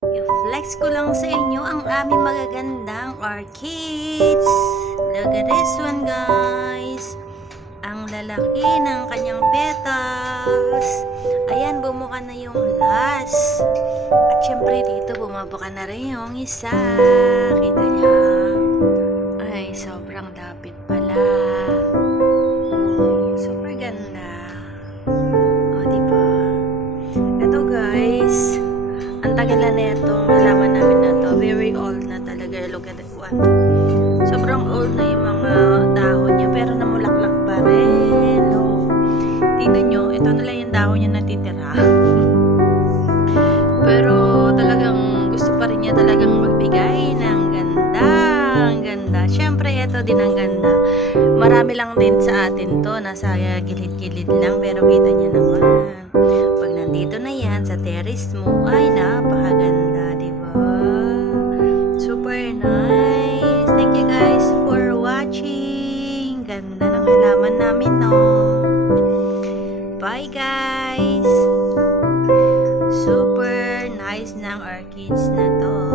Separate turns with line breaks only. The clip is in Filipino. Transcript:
I-flex ko lang sa inyo ang aming magagandang orchids. Look at this one, guys. Ang lalaki ng kanyang petals. Ayan, bumuka na yung last. At syempre dito, bumabuka na rin yung isa. Kita niyo? Ay, sobrang lapit pala. Ang tagal na na itong halaman namin na to. Very old na talaga. Look at that one. Sobrang old na yung mga dahon niya, pero namulaklak pa rin. Oh. Tingnan nyo, ito na lang yung dahon niya natitira. pero talagang gusto pa rin niya talagang magbigay ng ganda. Ang ganda. Siyempre, ito din ang ganda. Marami lang din sa atin to. Nasa gilid-gilid lang, pero kita niya naman. Na yan sa terrace mo, ay napakaganda, di ba? Super nice. Thank you guys for watching. Ganda ng halaman namin, no? Bye, guys! Super nice ng orchids na to.